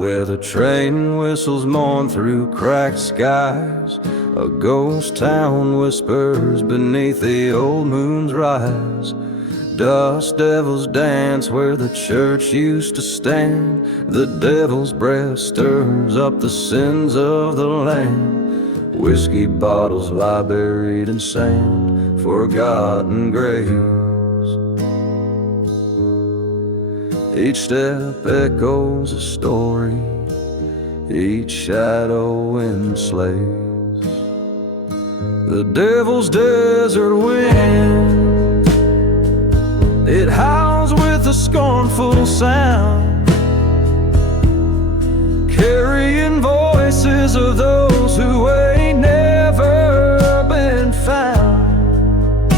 where the train whistles mourn through cracked skies. A ghost town whispers beneath the old moon's rise. Dust devils dance where the church used to stand. The devil's breath stirs up the sins of the land. Whiskey bottles lie buried in sand, forgotten graves. Each step echoes a story, each shadow enslaves. The devil's desert wind, it howls with a scornful sound, carrying voices of those who ain't never been found.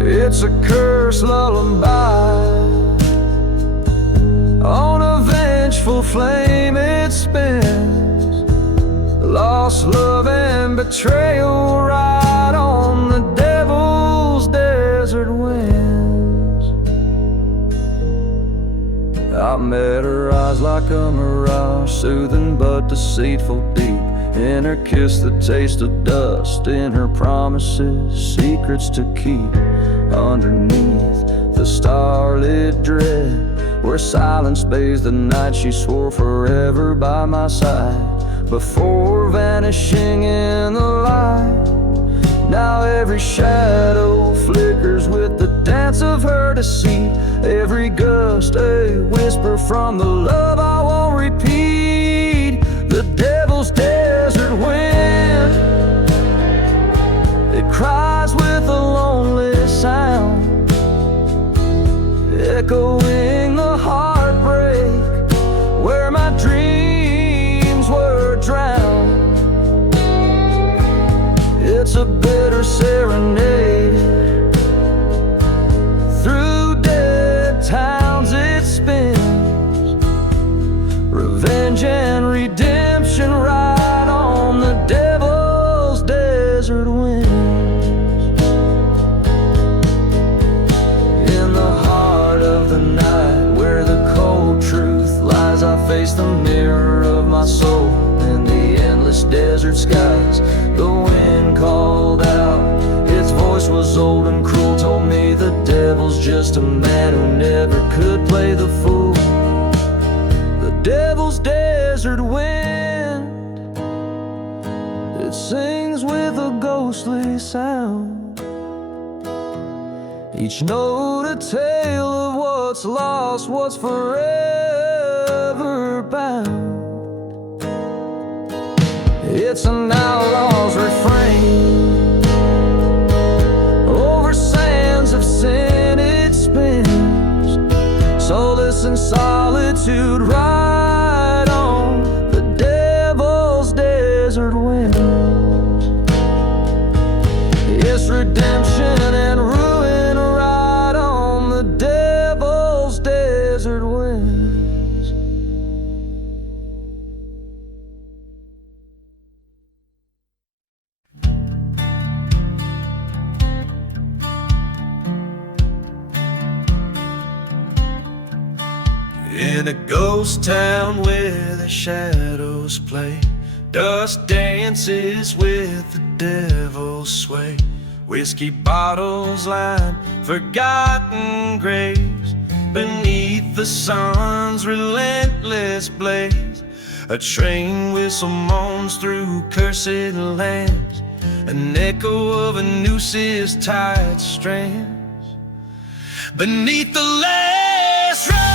It's a cursed lullaby, on a vengeful flame it spins. Lost love and betrayal ride on the devil's desert winds. I met her eyes like a mirage, soothing but deceitful deep. In her kiss the taste of dust, in her promises secrets to keep. Underneath the starlit dread, where silence bathes the night, she swore forever by my side, before vanishing in the light. Now every shadow flickers with the dance of her deceit. Every gust a whisper from the love I won't repeat. The devil's desert wind, it cries with a lonely sound, echoing the heartbreak where my dreams were drowned. It's a bitter serenade, through dead towns it spins. Revenge and redemption ride on the devil's desert winds. I face the mirror of my soul in the endless desert skies. The wind called out, its voice was old and cruel, told me the devil's just a man who never could play the fool. The devil's desert wind, it sings with a ghostly sound, each note a tale of what's lost, what's forever bound. It's an outlaw's refrain, over sands of sin it spins. Solace and solitude ride on the devil's desert winds. Yes, redemption and ruin ride on the devil's desert winds. In a ghost town where the shadows play, dust dances with the devil's sway. Whiskey bottles line forgotten graves beneath the sun's relentless blaze. A train whistle moans through cursed lands, an echo of a nooses tied strands. Beneath the last ride,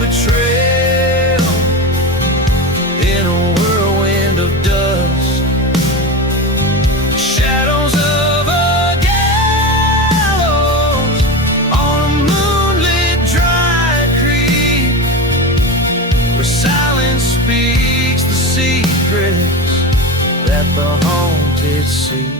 betrayal in a whirlwind of dust. Shadows of a gallows on a moonlit dry creek, where silence speaks the secrets that the haunted see.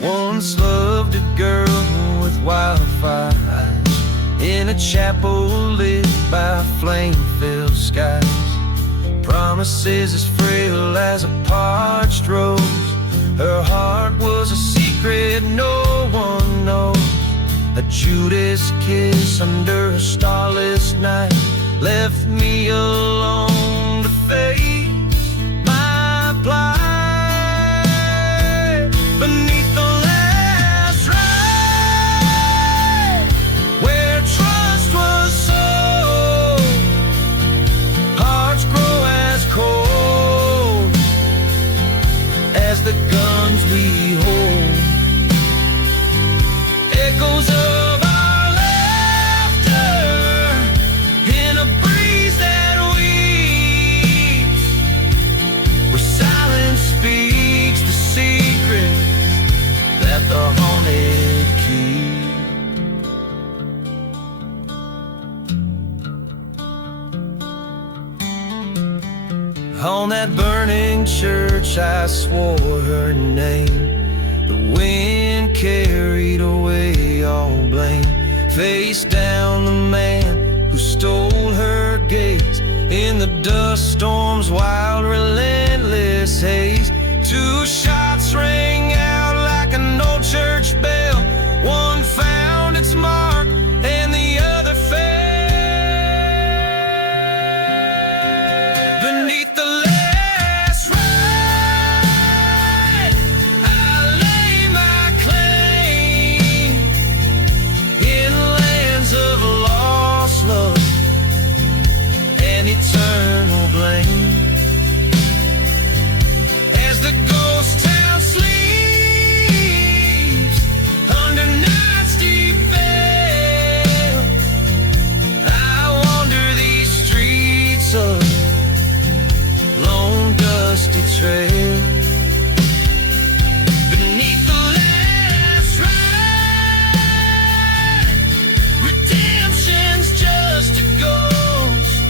Once loved a girl with wildfire eyes, in a chapel lit by flame-filled skies. promises as frail as a parched rose. Her heart was a secret no one knows. A Judas kiss under a starless night left me alone to face my plight. Beneath the last ride, where trust was sold, hearts grow as cold as the guns we hold. Echoes of our laughter in a breeze that weeps, where silence speaks the secret that the haunted keep. On that burning church I swore her name. The wind carried away all blame. Face down the man who stole her gaze. In the dust storm's wild relentless haze, 2 shots rang out like an old church bell. One found its mark and the other fell. Beneath the last ride, I lay my claim in lands of lost love and eternal blame. As the ghost town sleeps under night's deep veil, I wander these streets of lone dusty trail. Beneath the last ride, redemption's just a ghost,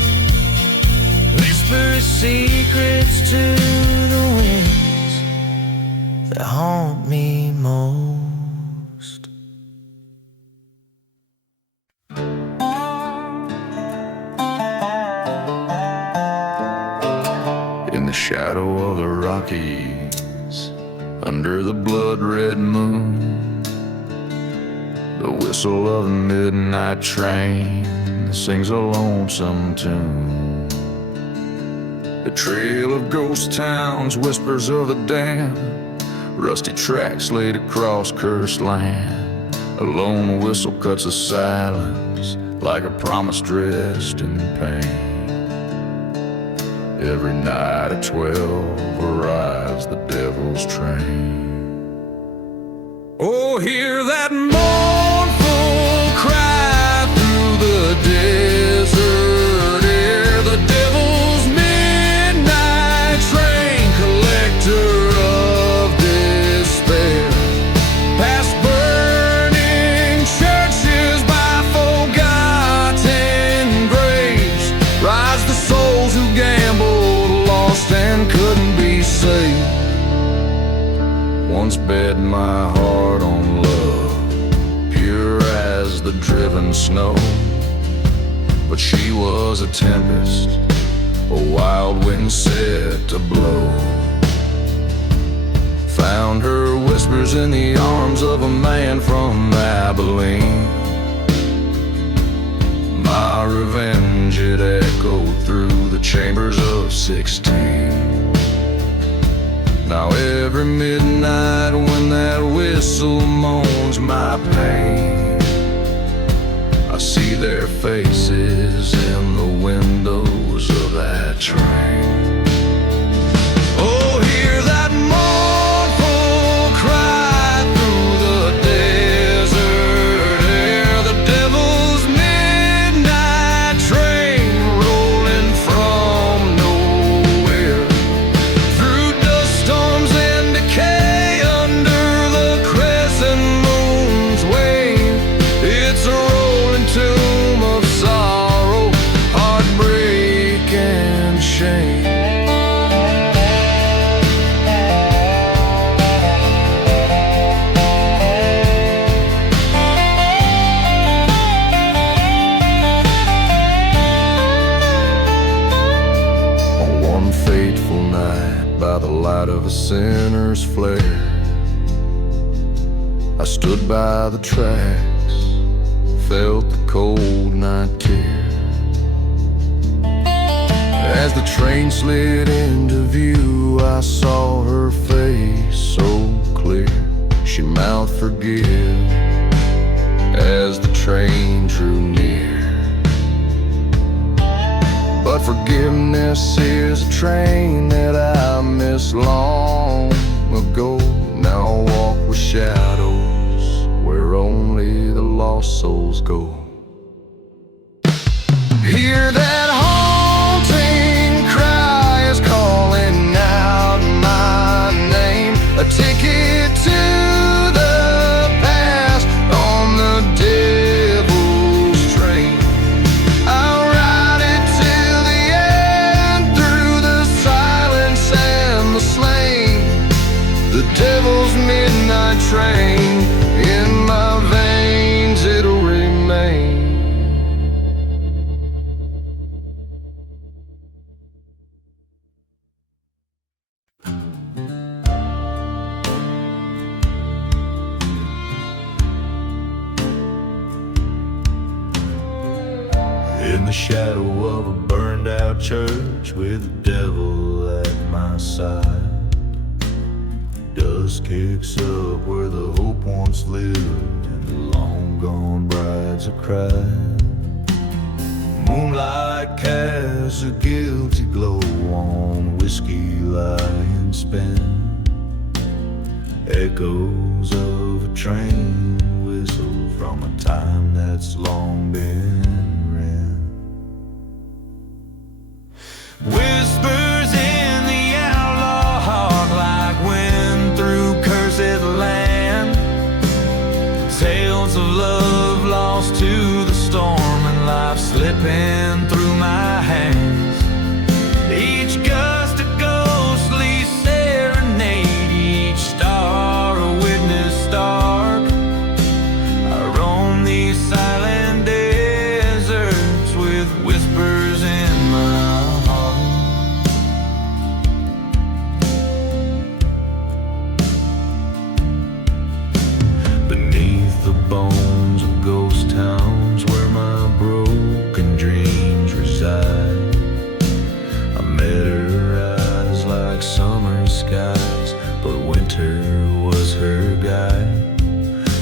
whispers secrets to the winds that haunt me most. In the shadow of the Rockies, under the blood-red moon, the whistle of a midnight train sings a lonesome tune. The trail of ghost towns, whispers of the damned, rusty tracks laid across cursed land. A lone whistle cuts the silence like a promise dressed in pain. Every night at 12 arrives the devil's train. Oh, hear that mournful cry through the desert air. The devil's midnight train, collector of despair. Past burning churches by forgotten graves, rise the souls who gambled, lost and couldn't be saved. Once bed my heart on love, pure as the driven snow. But she was a tempest, a wild wind set to blow. Found her whispers in the arms of a man from Abilene. My revenge, it echoed through the chambers of 16. Now every midnight when that whistle moans my pain, I see their faces in the windows of that train. Oh, hear that mournful cry through the desert air. The devil's midnight train rolling from nowhere, through dust storms and decay, under the crescent moon's wave. It's a rolling tomb of sorrow, heartbreak and shame. the sinner's flare. I stood by the tracks, felt the cold night tear. As the train slid into view, I saw her face so clear. She mouthed forgive as the train drew near. But forgiveness is a train that I missed long ago. Now I walk with shadows where only the lost souls go. Hear that haunting cry is calling out my name. A ticket to the past on the devil's train. I'll ride it till the end, through the silence and the slain. The devil's midnight train, in my veins it'll remain. In the shadow of a burned out church, with the devil at my side, dust kicks up where the hope once lived, and the long gone brides are crying. Moonlight casts a guilty glow on whiskey lying spent. Echoes of a train whistle from a time that's long been ran. Whispers in the outlaw heart like wind through cursed land. Tales of love lost to the storm and life slipping through my hands. Each gust a ghostly serenade, each star a witness stark. I roam these silent deserts with whispers in my heart. Beneath the bones of ghost towns where my broken dreams reside, I met her eyes like summer skies, but winter was her guide.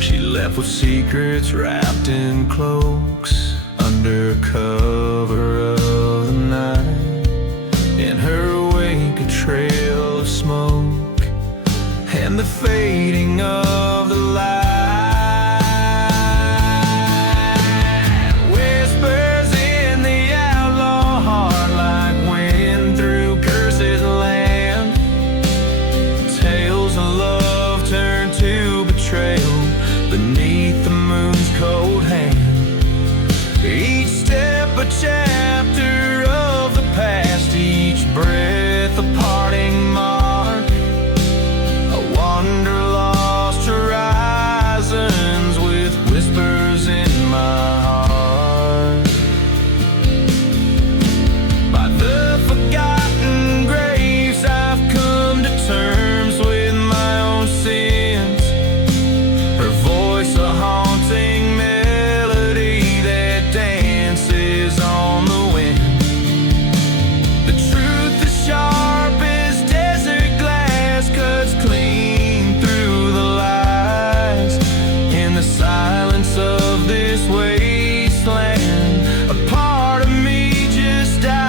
She left with secrets wrapped in cloaks under cover of the night. In her wake a trail of smoke and the fading of the light. Whispers in the outlaw heart like wind through cursed land. Tales of love turn to betrayal beneath the moon's cold hand. Each step a chapter of the past, each breath a parting mark. I wander lost horizons with whispers in my heart. By the forgotten graves I've come to terms with my own sins. Her voice a haunting melody that dances on the wind. The truth is sharp as desert glass, cuts clean through the lies. In the silence of this wasteland, a part of me just dies.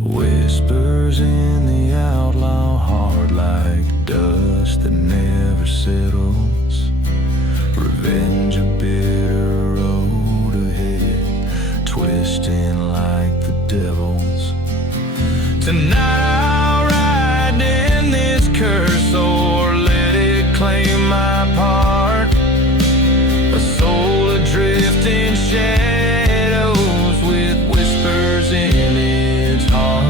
Whispers in the outlaw heart like dust that never settles. Revenge a bitter road ahead, twisting like the devil's. Tonight I'll ride in this curse or let it claim my part. A soul adrift in shadows with whispers in its heart.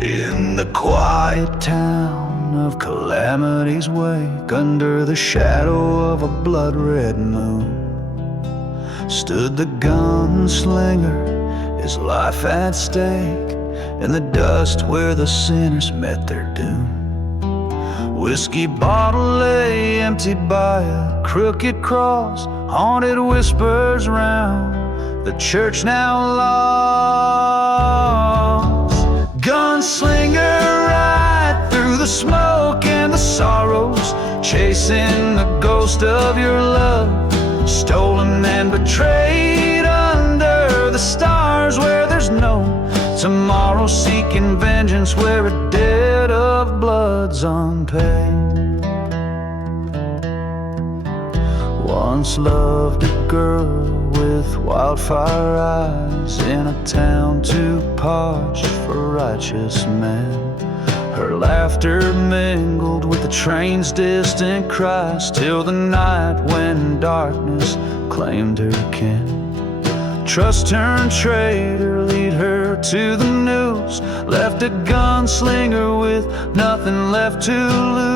In the quiet town of Calamity's Wake, under the shadow of a blood-red moon, stood the gunslinger, his life at stake, in the dust where the sinners met their doom. Whiskey bottle lay emptied by a crooked cross, haunted whispers round the church now lost. Gunslinger right through the smoke and the sorrows, chasing the ghost of your love, stolen and betrayed under the stars where there's no tomorrow, seeking vengeance where a debt of blood's unpaid. Once loved a girl with wildfire eyes in a town too parched for righteous men. Her laughter mingled with the train's distant cries, till the night when darkness claimed her kin. Trust turned traitor, lead her to the news, left a gunslinger with nothing left to lose.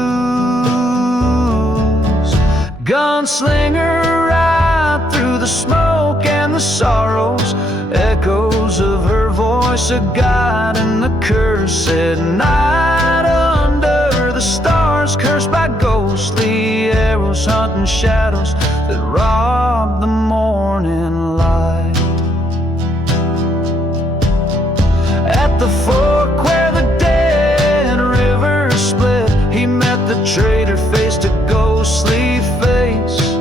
Gunslinger right through the smoke and the sorrows, echoes of her voice, a guide in the cursed night under the stars, cursed by ghostly arrows, hunting shadows that rob the morning light. At the fork where the dead river split, he met the traitor face to ghostly face.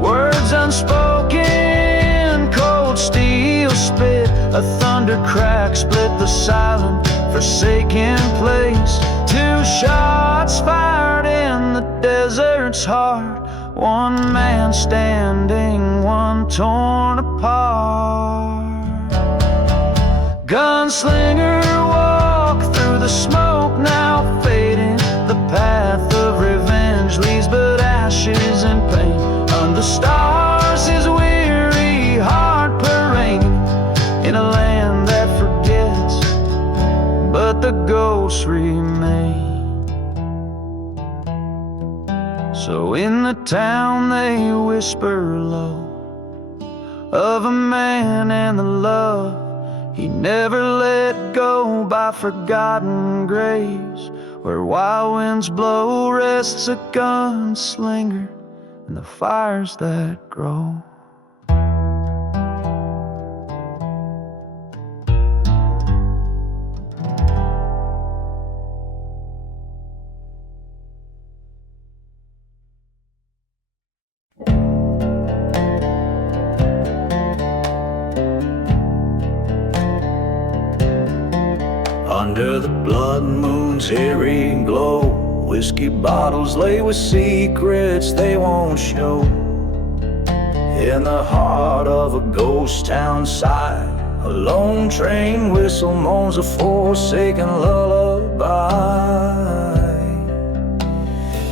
Words unspoken, cold steel spit, a thunder crack split the silent, forsaken place. Two shots fired in the desert's heart, one man standing, one torn apart. Gunslinger walk through the smoke, now fading. The path of revenge leaves but ashes and pain. Under stars his weary heart paraining, in a land that forgets, but the ghosts remain. So in the town they whisper low of a man and the love he never let go, by forgotten graves where wild winds blow. Rests a gunslinger in the fires that grow. Under the blood moon's eerie glow, whiskey bottles lay with secrets they won't show. In the heart of a ghost town side, a lone train whistle moans a forsaken lullaby.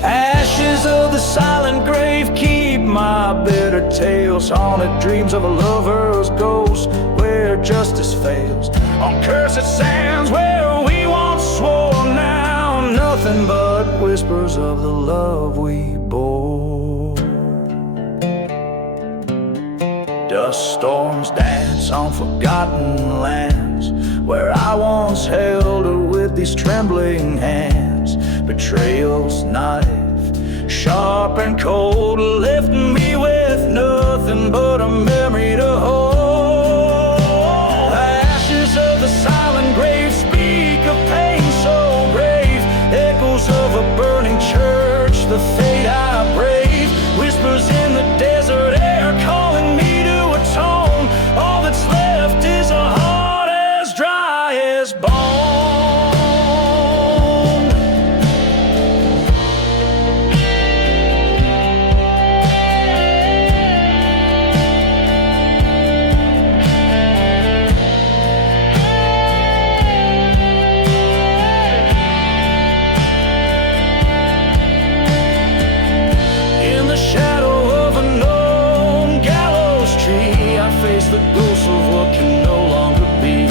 Ashes of the silent grave keep my bitter tales, haunted dreams of a lover's ghost where justice fails. On cursed sands where we once swore, now nothing but whispers of the love we bore. Dust storms dance on forgotten lands, where I once held her with these trembling hands. Betrayal's knife, sharp and cold, left me with nothing but a memory to hold. Of the silent grave speak of pain so brave, echoes of a burning church, the fate I brave. Whispers in the desert air calling me to atone. All that's left is a heart as dry as bone. Face the ghost of what can no longer be.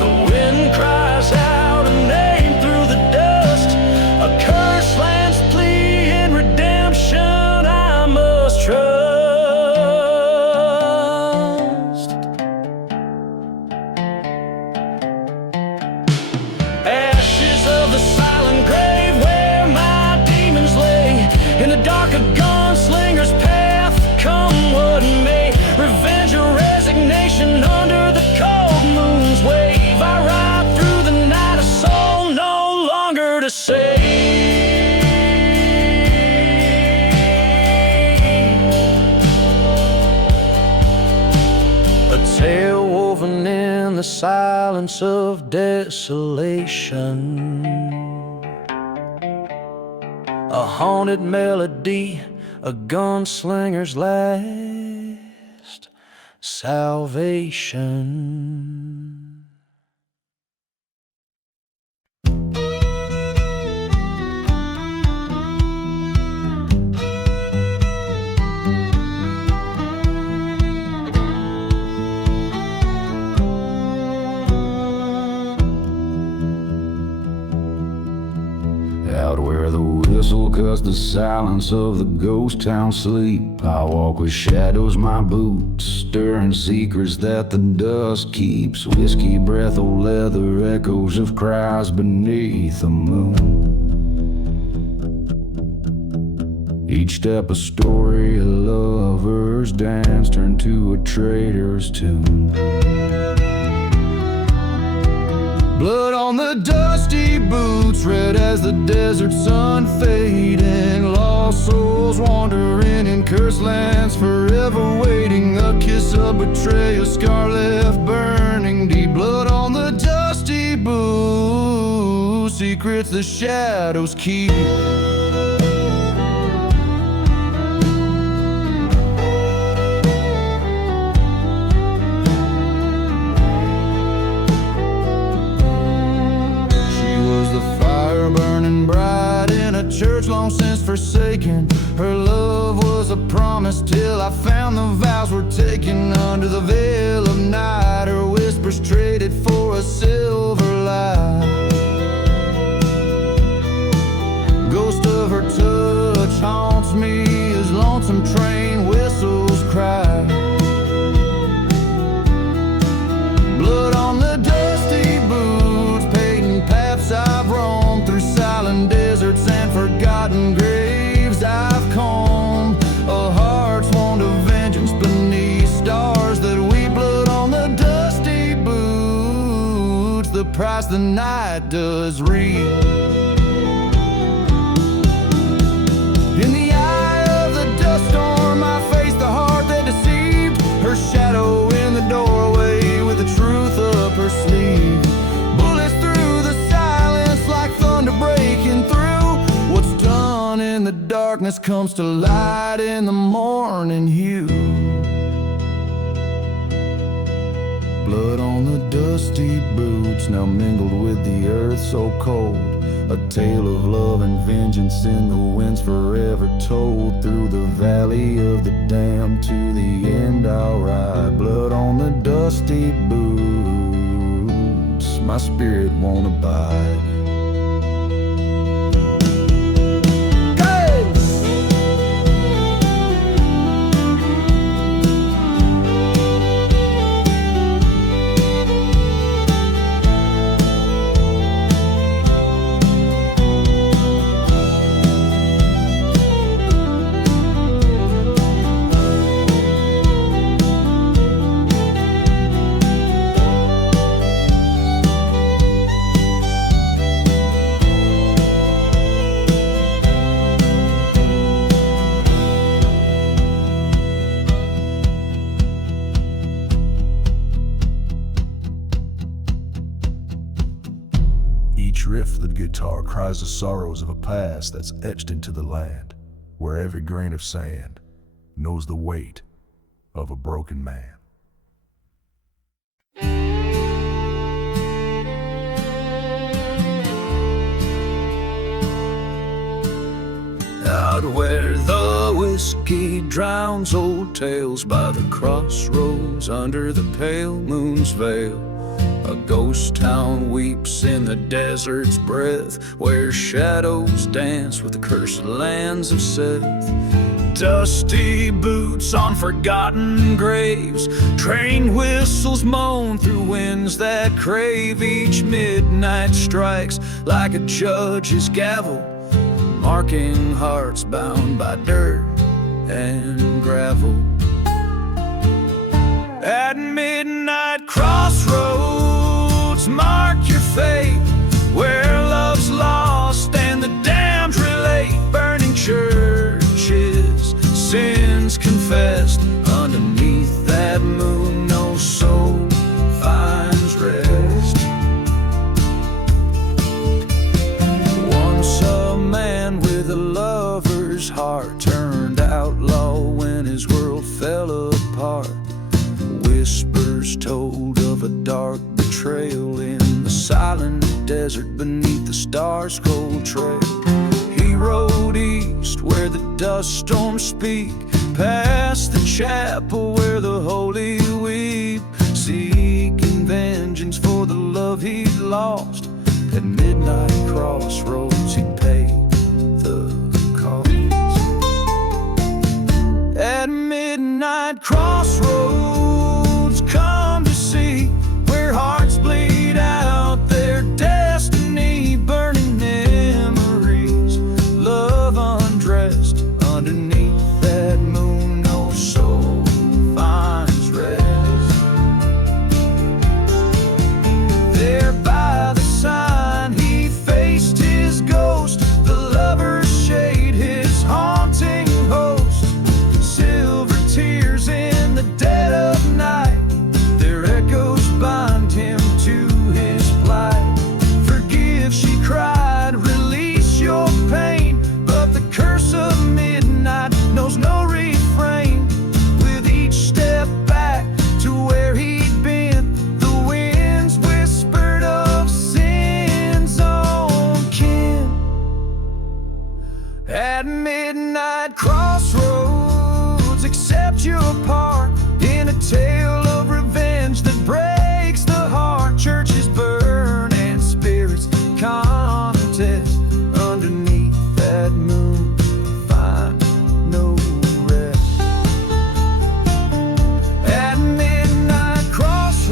The wind cries out and woven in the silence of desolation. A haunted melody, a gunslinger's last salvation. Out where the whistle cuts the silence of the ghost town sleep, I walk with shadows, my boots stirring secrets that the dust keeps. Whiskey breath of leather, echoes of cries beneath the moon. Each step a story, a lover's dance turned to a traitor's tune. Blood on the dusty boots, red as the desert sun fading. Lost souls wandering in cursed lands, forever waiting. A kiss, a betrayal, scar left burning deep. Blood on the dusty boots, secrets the shadows keep. Burning bright in a church long since forsaken. Her love was a promise till I found the vows were taken under the veil of night. Her whispers traded for a silver light. Ghost of her touch haunts me as lonesome train whistles cry. Blood on the dusty boots, painting paths I've roamed through silent deserts and forgotten graves I've combed. A heart's wound of vengeance beneath stars that weep. Blood on the dusty boots, the price the night does reap. In the eye of the dust storm, I face the heart that deceived. Her shadow in the doorway with the truth up her sleeve. Bullets through the silence like thunder breaking through. What's done in the darkness comes to light in the morning hue. Blood on the dusty boots, now mingled with the earth so cold. A tale of love and vengeance in the winds forever told. Through the valley of the damned to the end I'll ride. Blood on the dusty boots, my spirit won't abide. Each riff of the guitar cries the sorrows of a past that's etched into the land, where every grain of sand knows the weight of a broken man. Out where the whiskey drowns old tales by the crossroads under the pale moon's veil, a ghost town weeps in the desert's breath, where shadows dance with the cursed lands of Seth. Dusty boots on forgotten graves, train whistles moan through winds that crave. Each midnight strikes like a judge's gavel, marking hearts bound by dirt and gravel. At midnight crossroads, mark your fate, where love's lost and the damned relate. Burning churches, sins confessed, underneath that moon no soul apart. Whispers told of a dark betrayal in the silent desert beneath the stars' cold trail. He rode east where the dust storms speak, past the chapel where the holy weep, seeking vengeance for the love he'd lost. At midnight crossroads he'd pay the cost. At midnight crossroads, come to see where hearts bleed out their destiny, burning memories, love undressed underneath that moon. No soul finds rest. There by the sign he faced his ghost, the lover's shade, his haunting host. Silver tears in the dead of night, their echoes bind him to his plight. Forgive, she cried, release your pain, but the curse of midnight knows no refrain. With each step back to where he'd been, the winds whispered of sin's own kin. At midnight crossroads, accept your part in a tale of revenge that breaks the heart. Churches burn and spirits contest underneath that moon, find no rest. At midnight crossroads,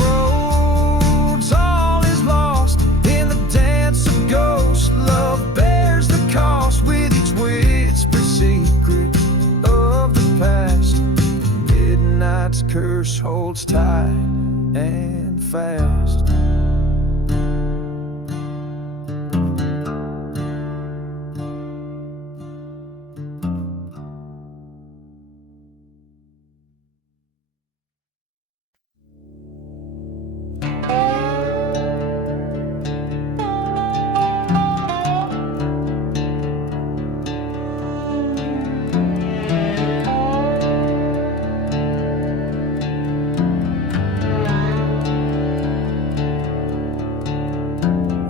all is lost in the dance of ghosts. Love bears the cost with each whisper secret of the past. Midnight's curse holds tight and fast.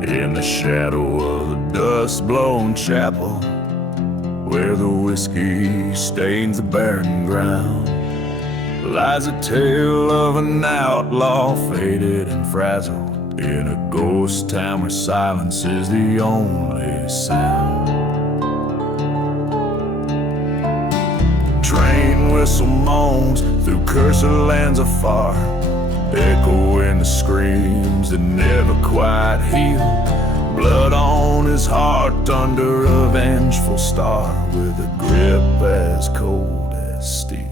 In the shadow of the dust-blown chapel, where the whiskey stains the barren ground, lies a tale of an outlaw faded and frazzled in a ghost town where silence is the only sound. Train whistle moans through cursed lands afar, echoing the screams that never quite heal. Blood on his heart under a vengeful star, with a grip as cold as steel.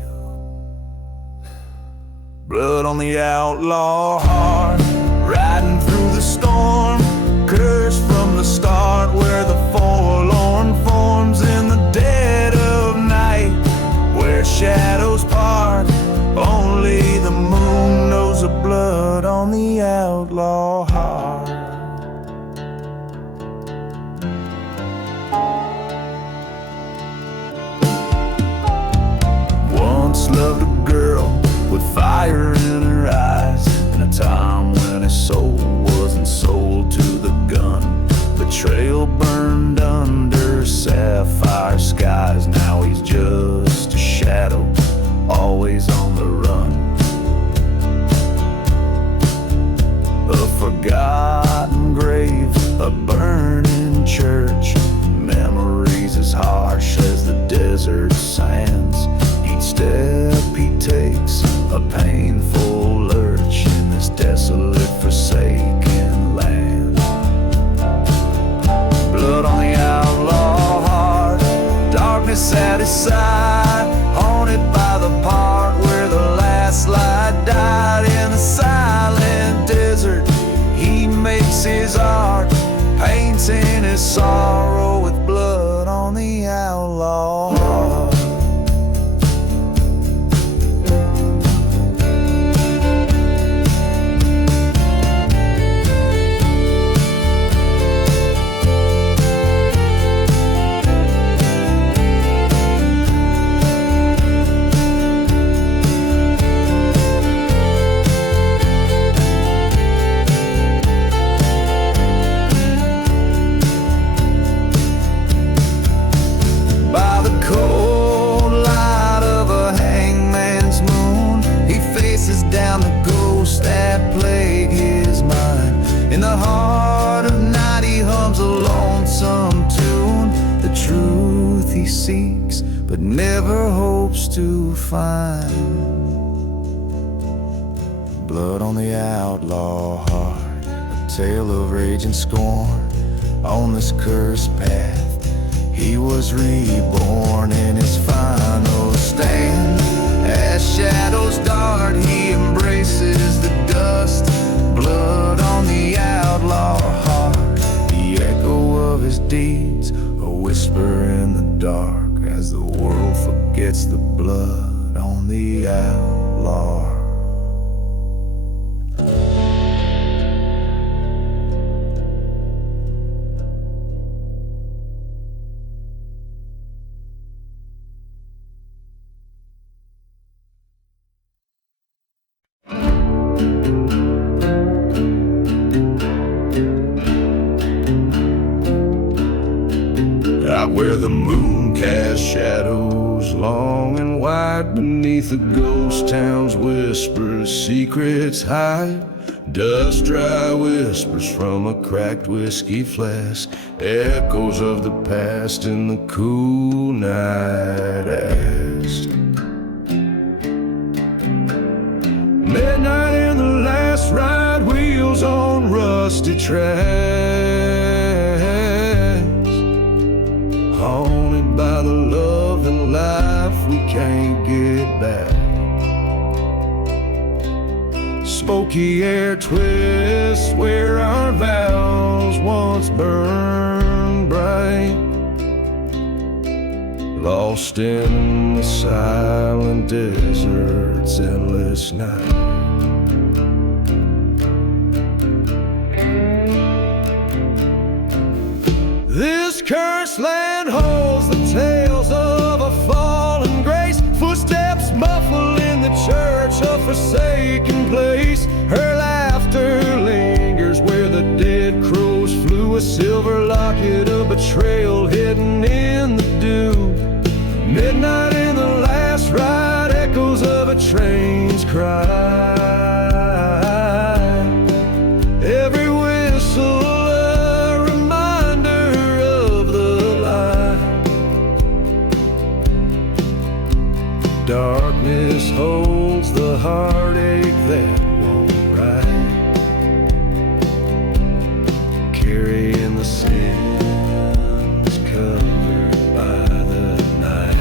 Blood on the outlaw heart, riding through the storm, cursed from the start, where the forlorn forms in the dead of night, where shadows part. Only the moon knows the blood on the outlaw heart. Once loved a girl with fire in her eyes, in a time when his soul wasn't sold to the gun. Betrayal burned under sapphire skies. Now he's just a shadow, always on the run. A forgotten grave, a burning church, memories as harsh as the desert sands. Each step he takes, a painful lurch in this desolate, forsaken land. Blood on the outlaw heart, darkness at his side, haunted by the part where the last light died. In the silent desert he makes his art, painting his sorrow with blood on the outlaw heart. the heart of night he hums a lonesome tune. The truth he seeks but never hopes to find. Blood on the outlaw heart, a tale of rage and scorn. On this cursed path he was reborn. In his final stand, as shadows dart, he embraces the dust. Blood on the outlaw heart, the echo of his deeds, a whisper in the dark, as the world forgets the blood on the outlaw. Where the moon casts shadows long and wide, beneath the ghost town's whispers secrets hide. Dust dry whispers from a cracked whiskey flask, echoes of the past in the cool night ask. Midnight in the last ride, wheels on rusty tracks, haunted by the love and life we can't get back. Smoky air twists where our vows once burned bright, lost in the silent desert's endless night. This cursed land holds the tales of a fallen grace, footsteps muffle in the church, a forsaken place. Her laughter lingers where the dead crows flew, a silver locket of betrayal hidden in the dew. Midnight in the last ride, echoes of a train's cry. Every whistle darkness holds the heartache that won't right, carrying the sins covered by the night.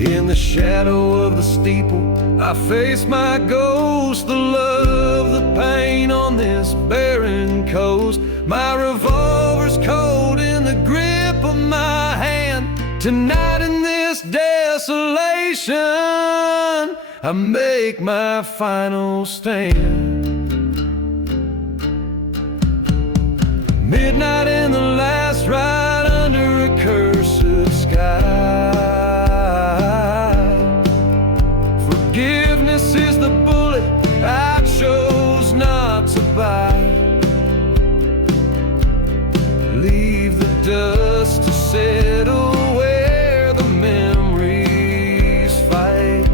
In the shadow of the steeple I face my ghost, the love, the pain on this barren coast. My revolver's cold in the grip of my hand. Tonight in this desolation, I make my final stand. Midnight in the last ride under a cursed sky. Forgiveness is the bullet I chose not to buy. Leave the dust to settle where the memories fight.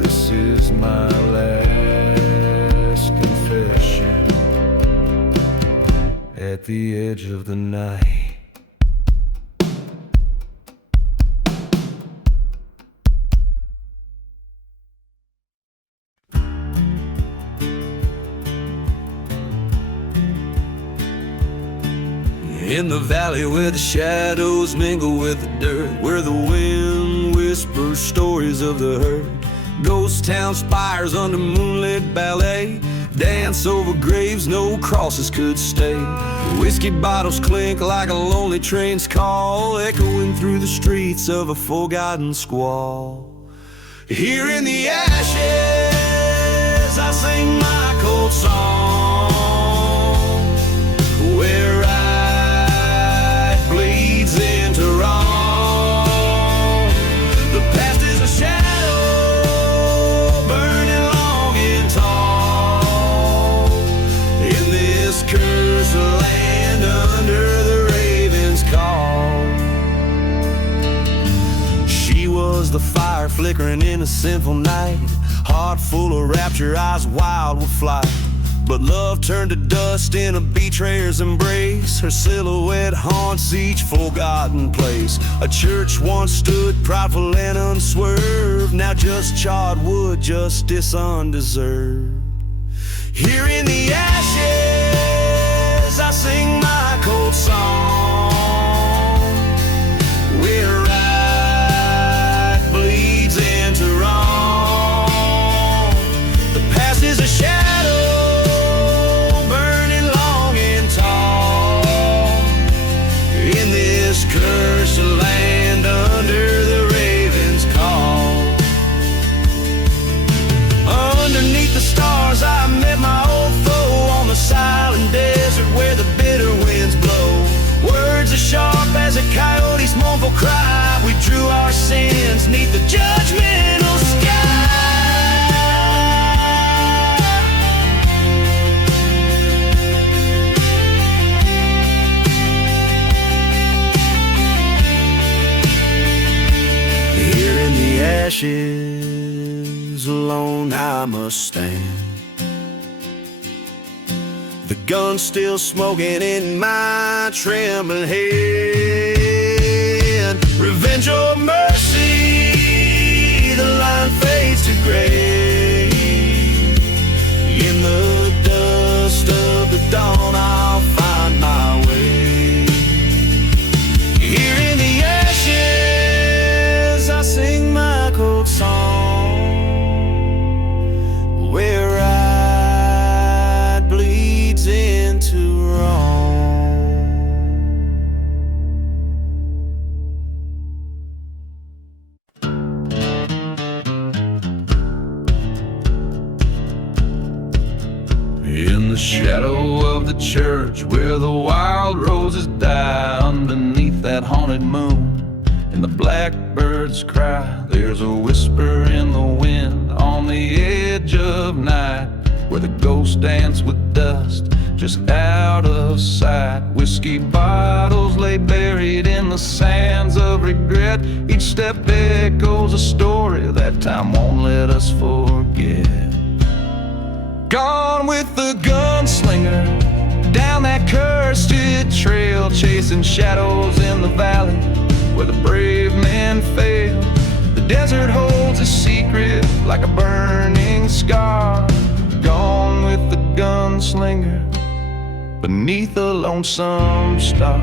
This is my last confession at the edge of the night. In the valley where the shadows mingle with the dirt, where the wind whispers stories of the hurt, ghost town spires under moonlit ballet, dance over graves no crosses could stay. Whiskey bottles clink like a lonely train's call, echoing through the streets of a forgotten squall. Here in the ashes I sing my cold song, where bleeds into wrong. The past is a shadow burning long and tall, in this cursed land under the raven's call. She was the fire flickering in a sinful night, Heart full of rapture, eyes wild with flight. But love turned to dust in a betrayer's embrace. Her silhouette haunts each forgotten place. A church once stood prideful and unswerved, now just charred wood, justice undeserved. Here in the ashes, I sing my cold song, where right bleeds into wrong. The past is a shadow, burning long and tall, in this cursed land under the raven's call. Underneath the stars I met my old foe, on the silent desert where the bitter winds blow. Words as sharp as a coyote's mournful cry, we drew our sins neath the judgmental sky. Here in the ashes, alone I must stand. The gun still smoking in my trembling hand. Revenge or mercy, the line fades to gray. In the dust of the dawn I'll find my way. Here in the ashes I sing my cold song, where right bleeds into wrong. In the shadow of the church where the wild roses die, underneath that haunted moon and the blackbirds cry, there's a whisper in the wind on the edge of night, where the ghosts dance with dust just out of sight. Whiskey bottles lay buried in the sands of regret. Each step echoes a story that time won't let us forget. Gone with the gunslinger down that cursed trail, chasing shadows in the valley where the brave men fail. The desert holds a secret like a burning scar. Gone with the gunslinger beneath a lonesome star.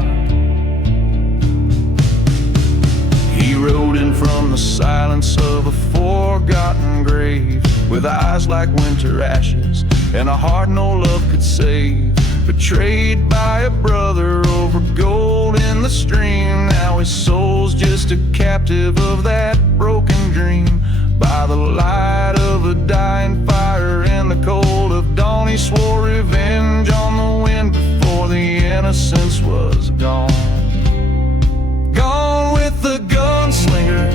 He rode in from the silence of a forgotten grave, with eyes like winter ashes and a heart no love could save. Betrayed by a brother over gold in the stream, now his soul's just a captive of that broken dream. By the light of a dying fire in the cold of dawn, he swore revenge on the wind before the innocence was gone. Gone with the gunslinger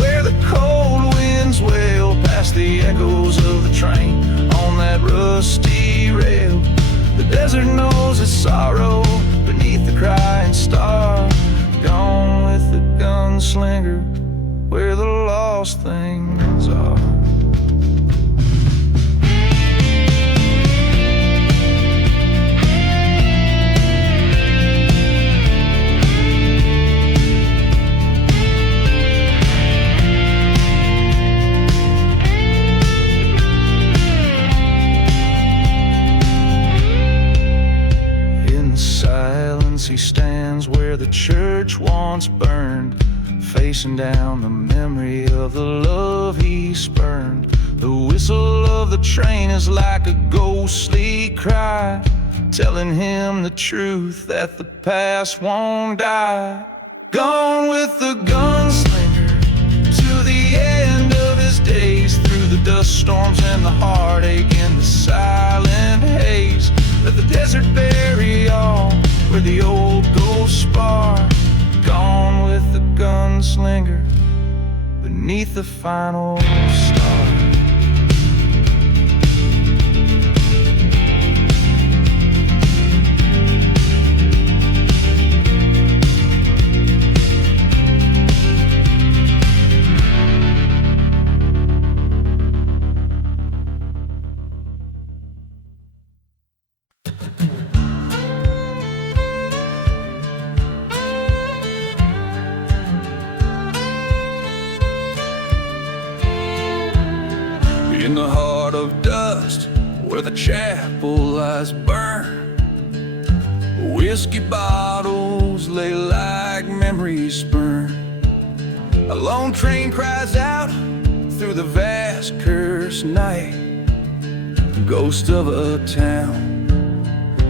where the cold winds wail, past the echoes of the train on that rusty rail. The desert knows its sorrow beneath the crying star. Gone with the gunslinger where the lost things are. He stands where the church once burned, facing down the memory of the love he spurned. The whistle of the train is like a ghostly cry, telling him the truth that the past won't die. Gone with the gunslinger to the end of his days, through the dust storms and the heartache and the silent haze. Let the desert bury all where the old ghosts spar. Gone with the gunslinger beneath the final star. In the heart of dust, where the chapel lies burned, whiskey bottles lay like memories spurned. A lone train cries out through the vast cursed night, ghost of a town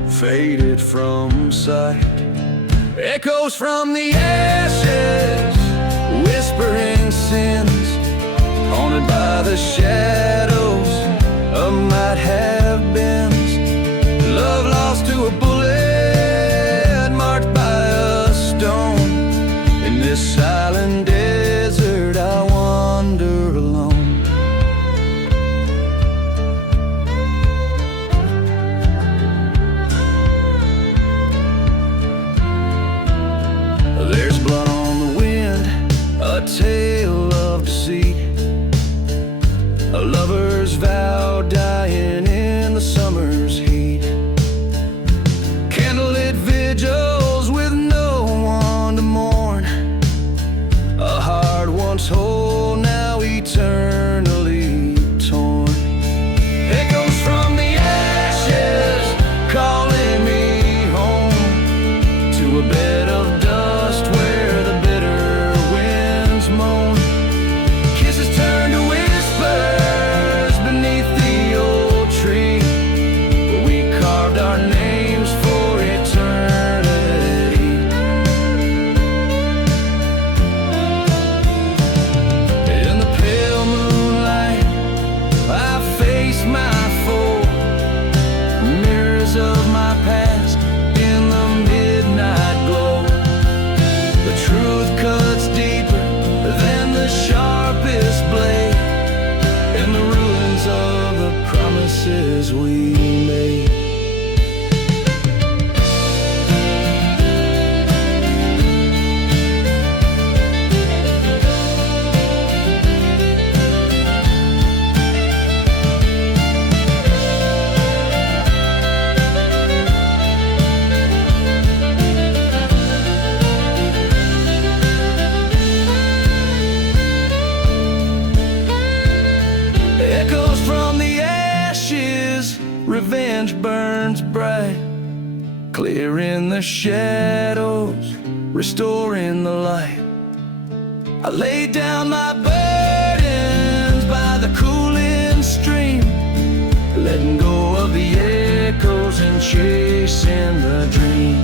faded from sight. Echoes from the ashes, whispering sins, haunted by the shadows of might have beens. Love lost to a bullet, marked by a stone. In this silent desert I wander alone. There's blood on the wind, a tale of deceit, a lover's vow dying in the summer's heat. Candlelit vigils with no one to mourn, a heart once whole now eternally torn. Echoes from the ashes calling me home to a bed of dust where the bitter winds moan. Kisses turn to whispers beneath the old tree where we carved our names for eternity. In the pale moonlight I face my foe, mirrors of my past in the midnight glow. The truth cuts deeper than the sharpest blade, in the ruins of the promises we made. Echoes from the ashes, revenge burns bright, clearing the shadows, restoring the light. I lay down my burdens by the cooling stream, letting go of the echoes and chasing the dream.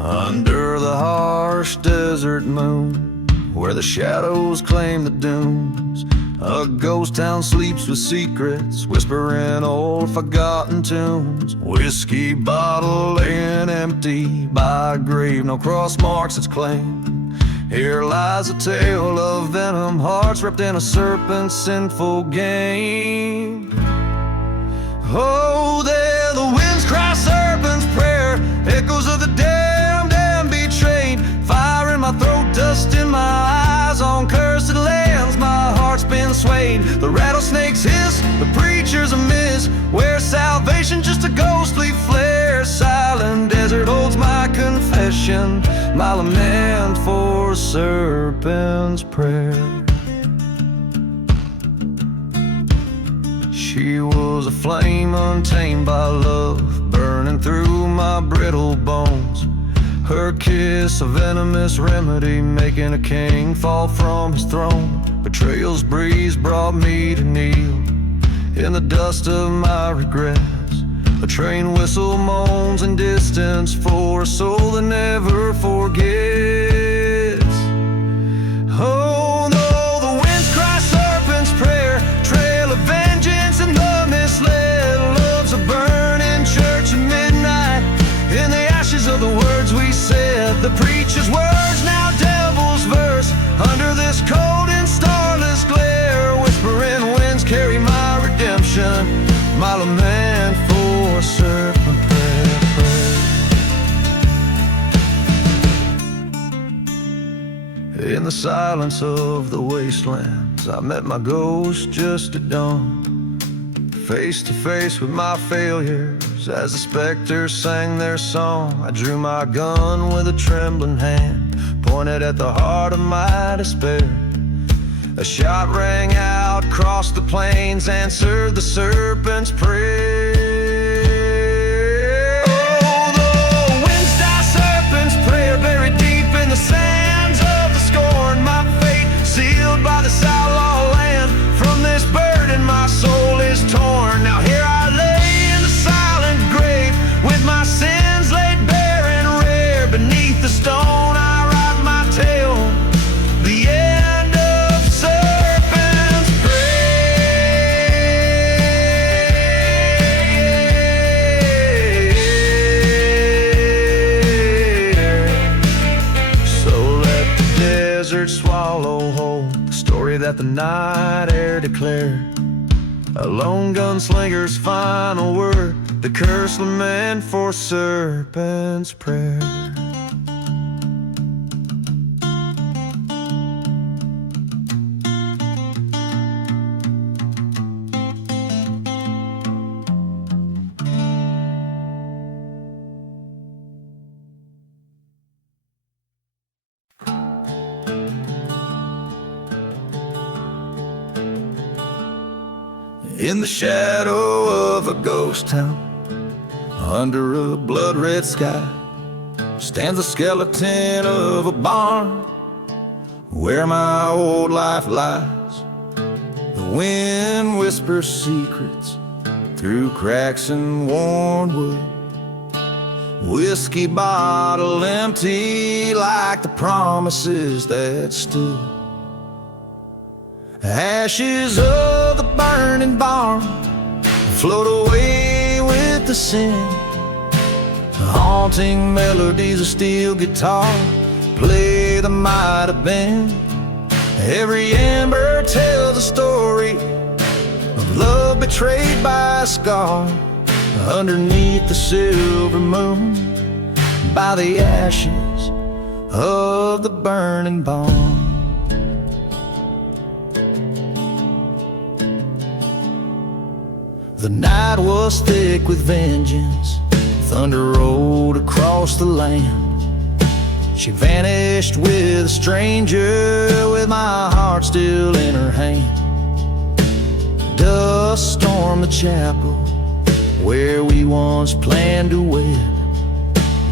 Under the harsh desert moon, where the shadows claim the dunes, a ghost town sleeps with secrets, whispering old forgotten tunes. Whiskey bottle laying empty by a grave, no cross marks its claim. Here lies a tale of venom, hearts wrapped in a serpent's sinful game. Oh, there the winds cry serpent's prayer, echoes of the damned and betrayed. Fire in my throat, dust in my eyes, on cursed lands my heart's been swayed. The rattlesnakes hiss, the preacher's a miss, where salvation just a ghostly flare. Silent desert holds my confession, my lament for serpent's prayer. She was a flame untamed by love, burning through my brittle bones. Her kiss a venomous remedy, making a king fall from his throne. Betrayal's breeze brought me to kneel in the dust of my regrets. A train whistle moans in distance for a soul that never forgets. Oh no, the winds cry serpent's prayer, silence of the wastelands, I met my ghost just at dawn. Face to face with my failures, as the specters sang their song, I drew my gun with a trembling hand, pointed at the heart of my despair. A shot rang out across the plains, answered the serpent's prayer. Oh, the winds die serpent's prayer, buried deep in the sands of the scorn. My fate sealed by this outlaw land, from this burden my soul is torn. Now here I lay in the silent grave, with my sins laid bare and rare. Beneath the stone I write my tale, the end of serpent's prayer. So let the desert swallow whole the story that the night air declared. A lone gunslinger's final word, the curse lament for serpent's prayer. In the shadow of a ghost town, under a blood-red sky, stands the skeleton of a barn where my old life lies. The wind whispers secrets through cracks in worn wood, whiskey bottle empty like the promises that stood. Ashes of the burning barn float away with the sin. Haunting melodies of steel guitar play the might have been. Every ember tells a story of love betrayed by a scar. Underneath the silver moon, by the ashes of the burning barn. The night was thick with vengeance, thunder rolled across the land. She vanished with a stranger, with my heart still in her hand. Dust stormed the chapel where we once planned to wed.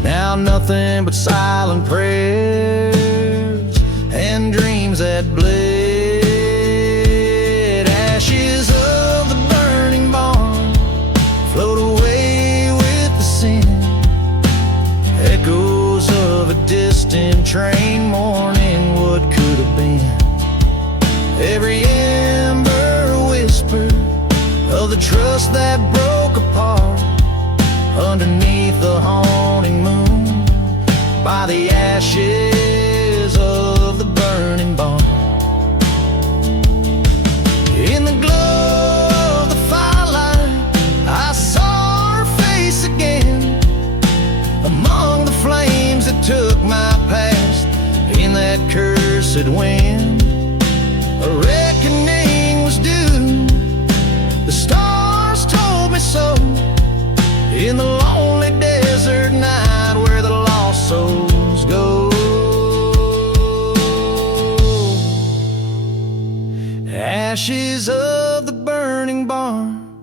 Now nothing but silent prayers and dreams that bled. Ashes of the burning barn float away with the sin. Echoes of a distant train mourning what could have been. Every ember whisper of the trust that broke apart. Underneath the haunting moon, by the ashes of the burning barn. In the glow of the firelight, I saw her face again, among the flames that took my past in that cursed wind. A reckoning was due, the stars told me so, in the lonely desert night where the lost souls go. Ashes of the burning barn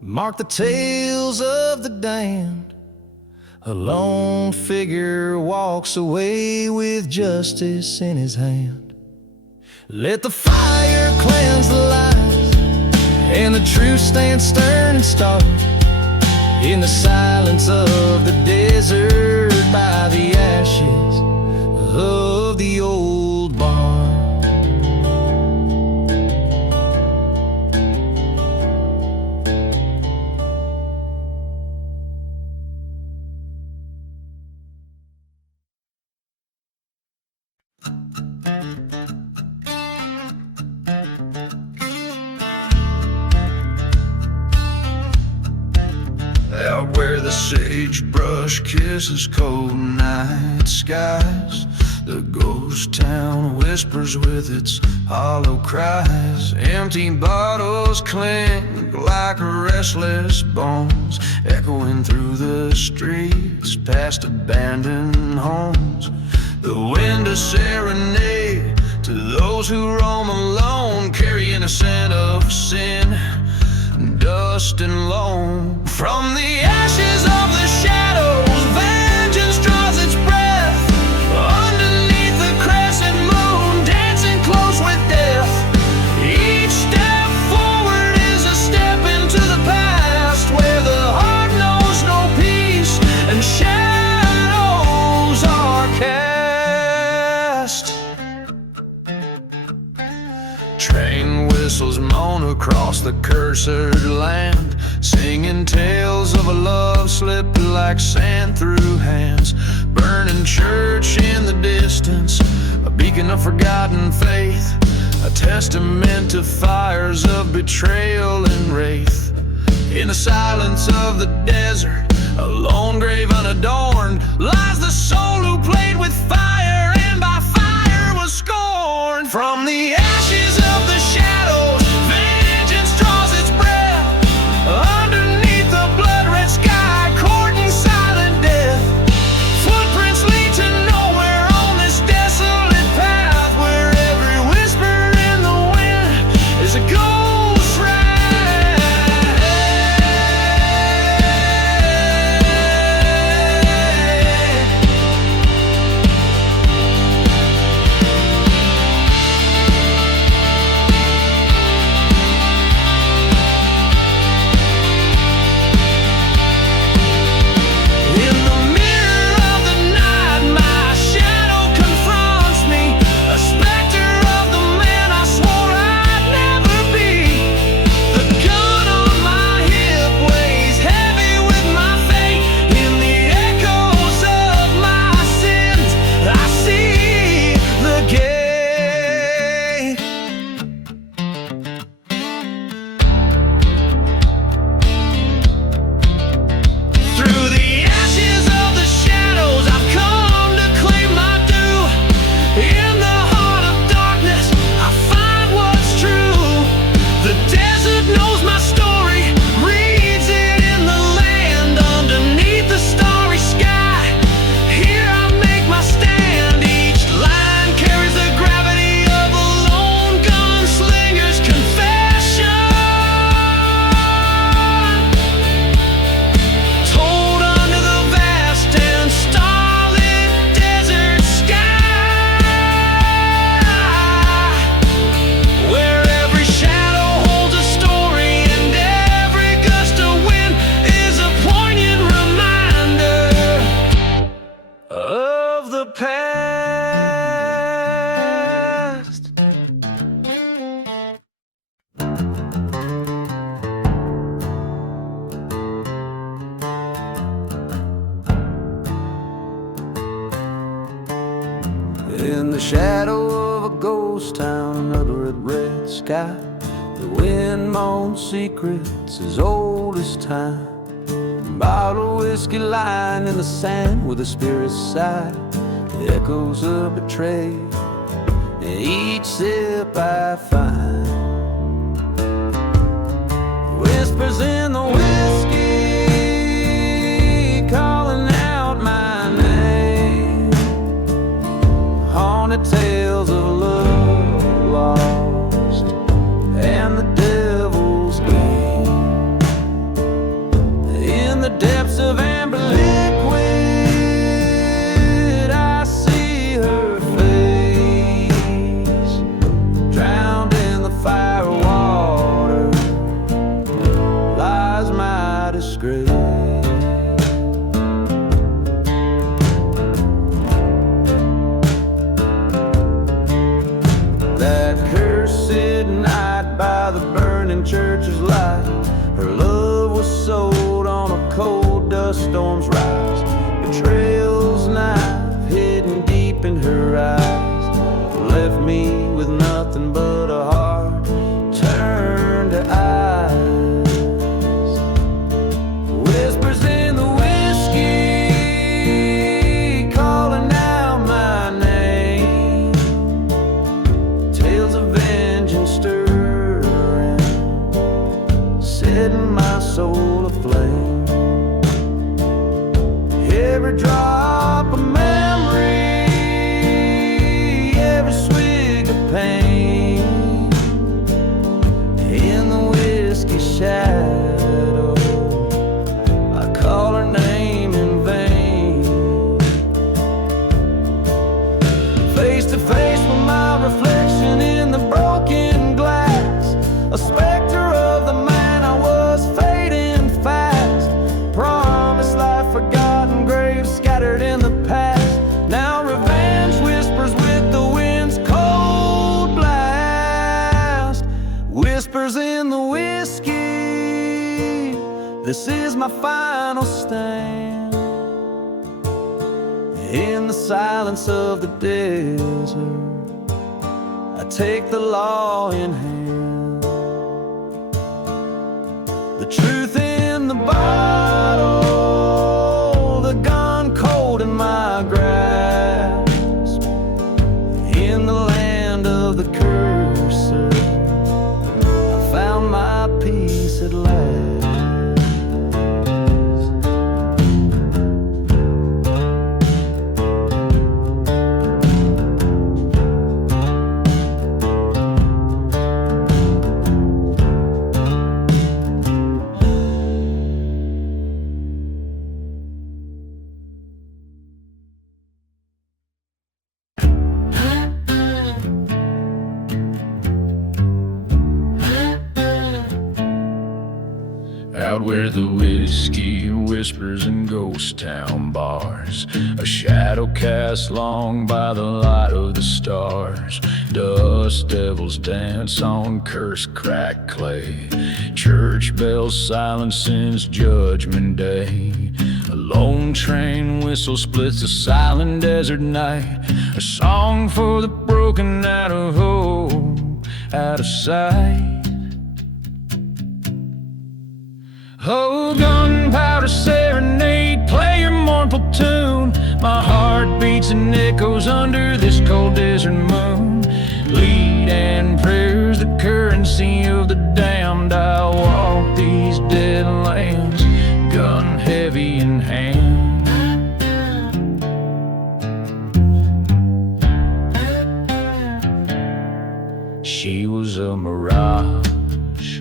mark the tales of the damned. A lone figure walks away with justice in his hand. Let the fire cleanse the lies, and the truth stand stern and stark. In the silence of the desert, by the ashes of the old barn. Out where the sagebrush kisses cold night skies, The ghost town whispers with its hollow cries. Empty bottles clink like restless bones, echoing through the streets past abandoned homes. The wind a serenade to those who roam alone, carrying a scent of sin, dust and loam. From the ashes of the shadows, vengeance draws its breath. Underneath the crescent moon, dancing close with death. Each step forward is a step into the past, where the heart knows no peace and shadows are cast. Train whistles moan across the cursed land, singing tales of a love slipped like sand through hands. Burning church in the distance, a beacon of forgotten faith, a testament to fires of betrayal and wraith. In the silence of the desert, a lone grave unadorned, lies the soul who played with fire and by fire was scorned. From the ashes of the shadows, vengeance draws its breath. Underneath the blood-red sky, courting silent death. Footprints lead to nowhere on this desolate path, where every whisper in the wind is a ghost ride. In the mirror of the night, my shadow confronts me, a specter of the man I swore I'd never be. The gun on my hip weighs heavy with my fate. In the echoes of my sins, I see the gate. Through the ashes of the shadows, I've come to claim my due. In the heart of darkness, I find what's true. The desert knows my story, reads it in the land. Underneath the starry sky, here I make my stand. Each line carries the gravity of a lone gunslinger's confession, told under the vast and starlit desert sky, where every shadow holds a story and every gust of wind is a poignant reminder of the past. In the shadow of a ghost town under a red sky, the wind moans secrets as old as time. Bottle whiskey lying in the sand where the spirits sigh, the echoes of betrayal in each sip I find. Whispers in the whiskey calling out my name, haunted tales of love lost and the devil's game. In the depths of amber liquid, I see her face, drowned in the fire water lies my disgrace. That cursed night by the burning church's light, her love was sold on a cold dust storm's rise. Betrayal's knife hidden deep in her eyes left me with nothing but a heart turned to ice. Whispers in the whiskey calling out my name, setting my soul aflame. Every drop of memory, every swig of pain, in the whiskey shadow, I call her name in vain. Face to face with my reflection in the broken glass, a specter of the man I was, fading fast. Promised life, forgotten graves scattered in the past. Now revenge whispers with the wind's cold blast. Whispers in the whiskey, this is my final stand. In the silence of the desert, I take the law in hand. The truth in the bottle, the gun cold in my grasp. In the land of the cursor, I found my peace at last. Out where the whiskey whispers in ghost town bars, a shadow cast long by the light of the stars. Dust devils dance on cursed cracked clay, church bells silent since judgment day. A lone train whistle splits the silent desert night, a song for the broken out of hope, out of sight. Oh, gunpowder serenade, play your mournful tune. My heart beats and echoes under this cold desert moon. Lead and prayers, the currency of the damned. I'll walk these dead lands, gun heavy in hand. She was a mirage,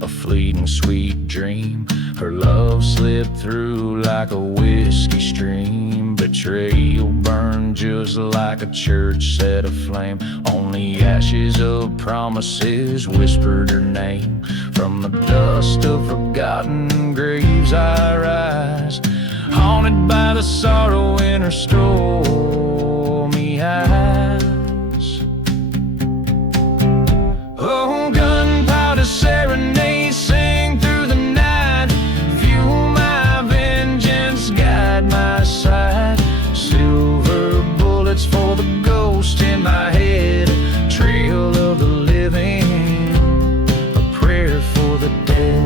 a fleeting sweet dream. Her love slipped through like a whiskey stream. Betrayal burned just like a church set aflame. Only ashes of promises whispered her name. From the dust of forgotten graves I rise, haunted by the sorrow in her stormy eyes. Oh, gunpowder serenade, sing through the night. Fuel my vengeance, guide my side. Silver bullets for the ghost in my head. Trail of the living, a prayer for the dead.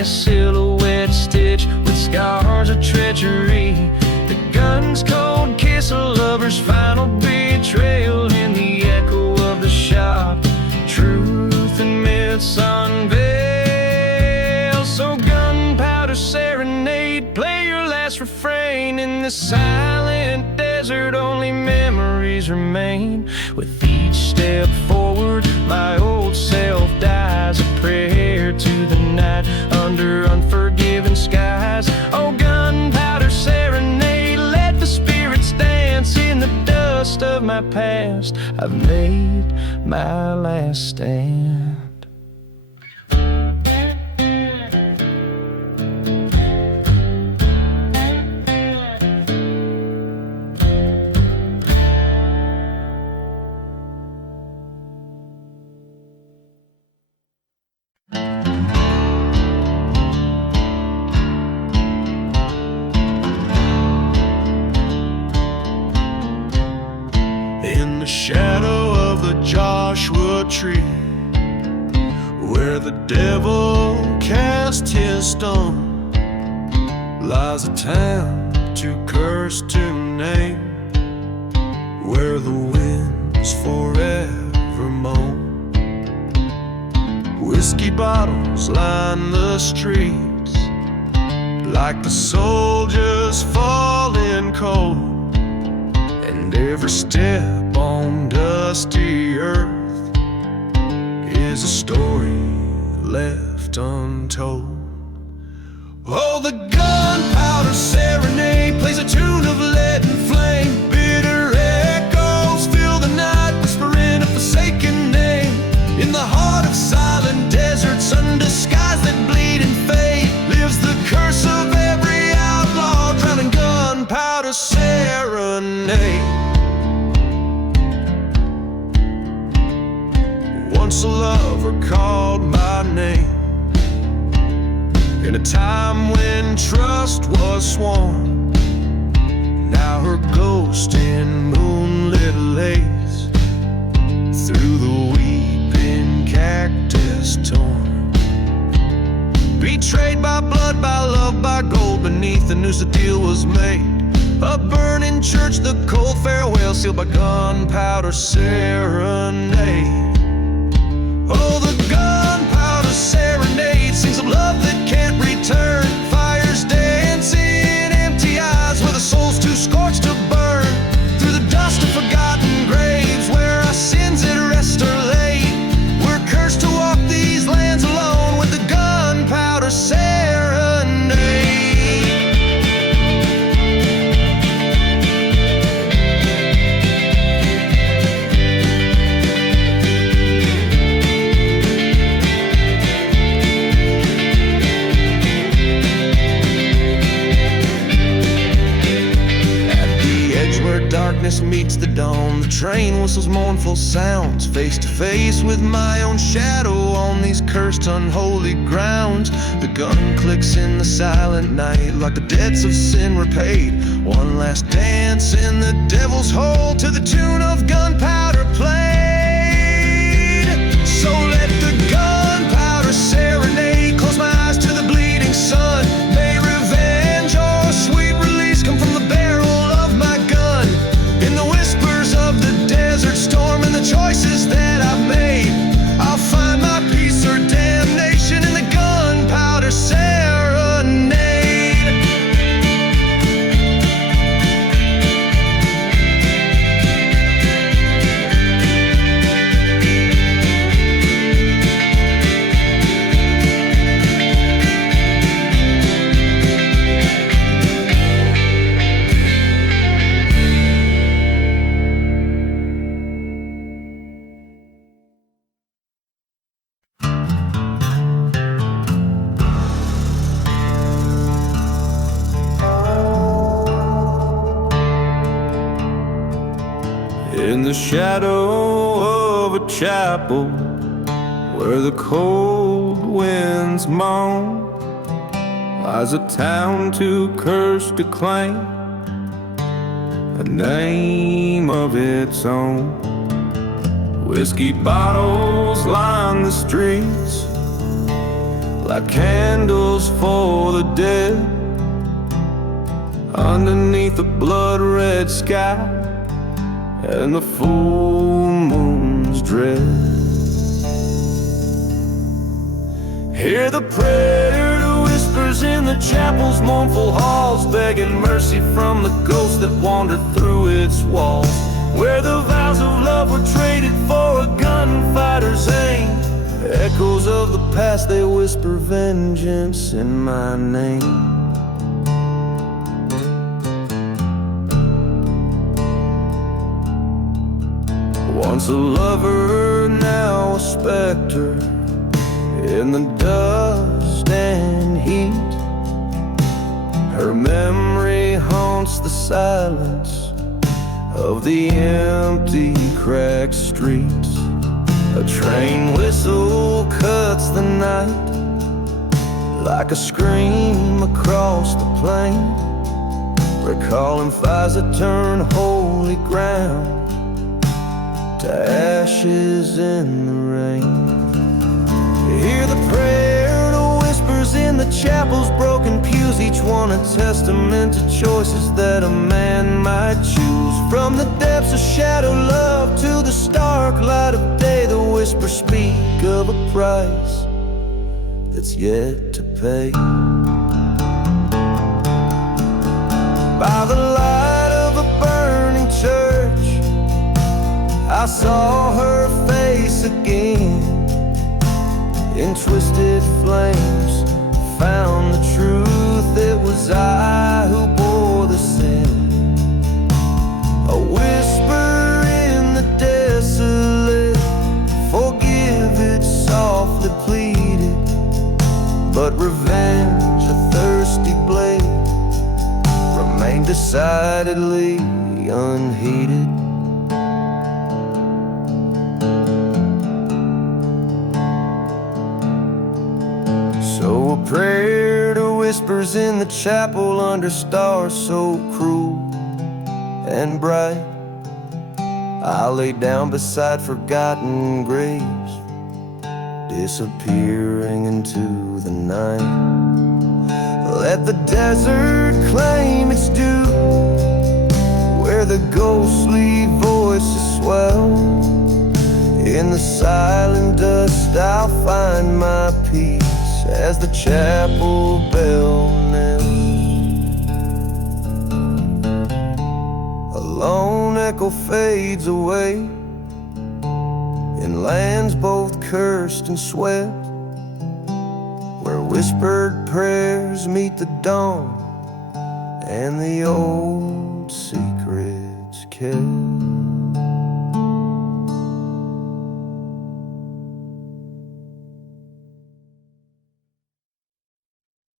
A silhouette stitched with scars of treachery. The gun's cold kiss, a lover's final betrayal. In the echo of the shot, truth and myths unveil. So gunpowder serenade, play your last refrain. In this silent desert, only memories remain. With each step forward, my old self dies. A prayer to the night under unforgiving skies. Oh, gunpowder serenade, let the spirits dance. In the dust of my past, I've made my last stand. shadow of the Joshua tree, where the devil cast his stone, lies a town too cursed to name, where the winds forever moan. Whiskey bottles line the streets, like the soldiers falling cold, and every step on dusty earth is a story left untold. Oh, the gunpowder serenade plays a tune of lead and flame. Bitter echoes fill the night, whispering a forsaken name. In the heart of silent deserts, under skies that bleed and fade, lives the curse of every outlaw, drowning gunpowder serenade. Once a lover called my name, in a time when trust was sworn. Now her ghost in moonlit lays through the weeping cactus torn. Betrayed by blood, by love, by gold, beneath the noose the deal was made. A burning church, the cold farewell sealed by gunpowder serenade. Oh, the gunpowder serenade sings of love that can't return. Fires dance in empty eyes where the soul's too scorched to burn. Through the dust of forgotten graves where our sins at rest are laid, we're cursed to walk these lands alone with the gunpowder serenade. Darkness meets the dawn, the train whistles mournful sounds, face to face with my own shadow on these cursed unholy grounds. The gun clicks in the silent night like the debts of sin repaid. One last dance in the devil's hole to the tune of gunpowder played. So let the gunpowder serenade close my eyes to the bleeding sun. May revenge or sweet release come from the barrel of my gun. In the whispers of the desert storm and the choices that I've made, I'll find my peace or damnation in the gunpowder serenade. In the shadow of a chapel where the cold winds moan, lies a town too cursed to claim a name of its own. Whiskey bottles line the streets like candles for the dead, underneath a blood-red sky and the full moon's dread. Hear the prayer that whispers in the chapel's mournful halls, begging mercy from the ghosts that wandered through its walls, where the vows of love were traded for a gunfighter's aim. Echoes of the past, they whisper vengeance in my name. Once a lover, now a specter, in the dust and heat. Her memory haunts the silence of the empty, cracked streets. A train whistle cuts the night like a scream across the plain, recalling fires that turn holy ground to ashes in the rain. Hear the prayer to whispers in the chapel's broken pews, each one a testament to choices that a man might choose. From the depths of shadow love to the stark light of day, the whispers speak of a price that's yet to pay. By the light of a burning church, I saw her face again. In twisted flames, found the truth. It was I who bore the sin. A whisper in the desolate, forgive it softly pleaded. But revenge, a thirsty blade, remained decidedly unheeded. So a prayer to whispers in the chapel under stars so cruel and bright. I lay down beside forgotten graves, disappearing into the night. Let the desert claim its due, where the ghostly voices swell. In the silent dust I'll find my peace as the chapel bell knells. A lone echo fades away in lands both cursed and swept, where whispered prayers meet the dawn and the old secrets kept.